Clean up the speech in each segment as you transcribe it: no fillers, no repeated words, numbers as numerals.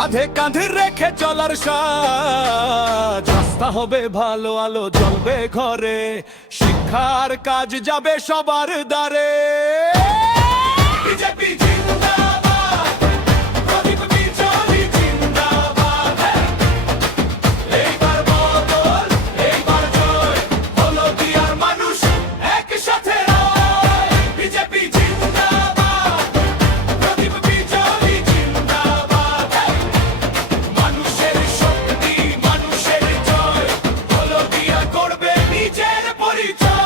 কাঁধে কাঁধে রেখে চলার সাজ, রাস্তা হবে ভালো, আলো জ্বলবে ঘরে, শিক্ষার কাজ যাবে সবার দ্বারে। বিজেপি জিন্দাবাদ, প্রদীপ বিজয়ী জিন্দাবাদ, এইবার বদল, এইবার জয়, হলদিয়ার মানুষ একসাথে রয়। বিজেপি জিন্দাবাদ, প্রদীপ বিজয়ী জিন্দাবাদ, মানুষের শক্তি, মানুষের জয়, হলদিয়া করবে নিজের পরিচয়।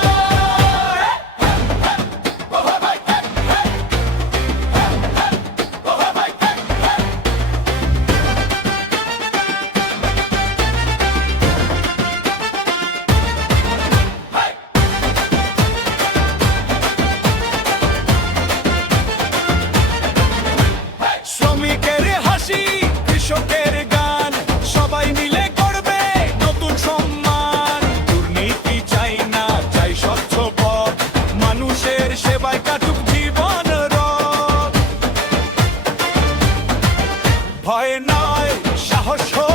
শ্রমিকের হাসি, কৃষকের গান, সবাই মিলে করবে নতুন সম্মান। দুর্নীতি চাই না, চাই স্বচ্ছ পথ, মানুষের সেবায় কাটুক জীবন রথ। ভয় নয়, সাহস হোক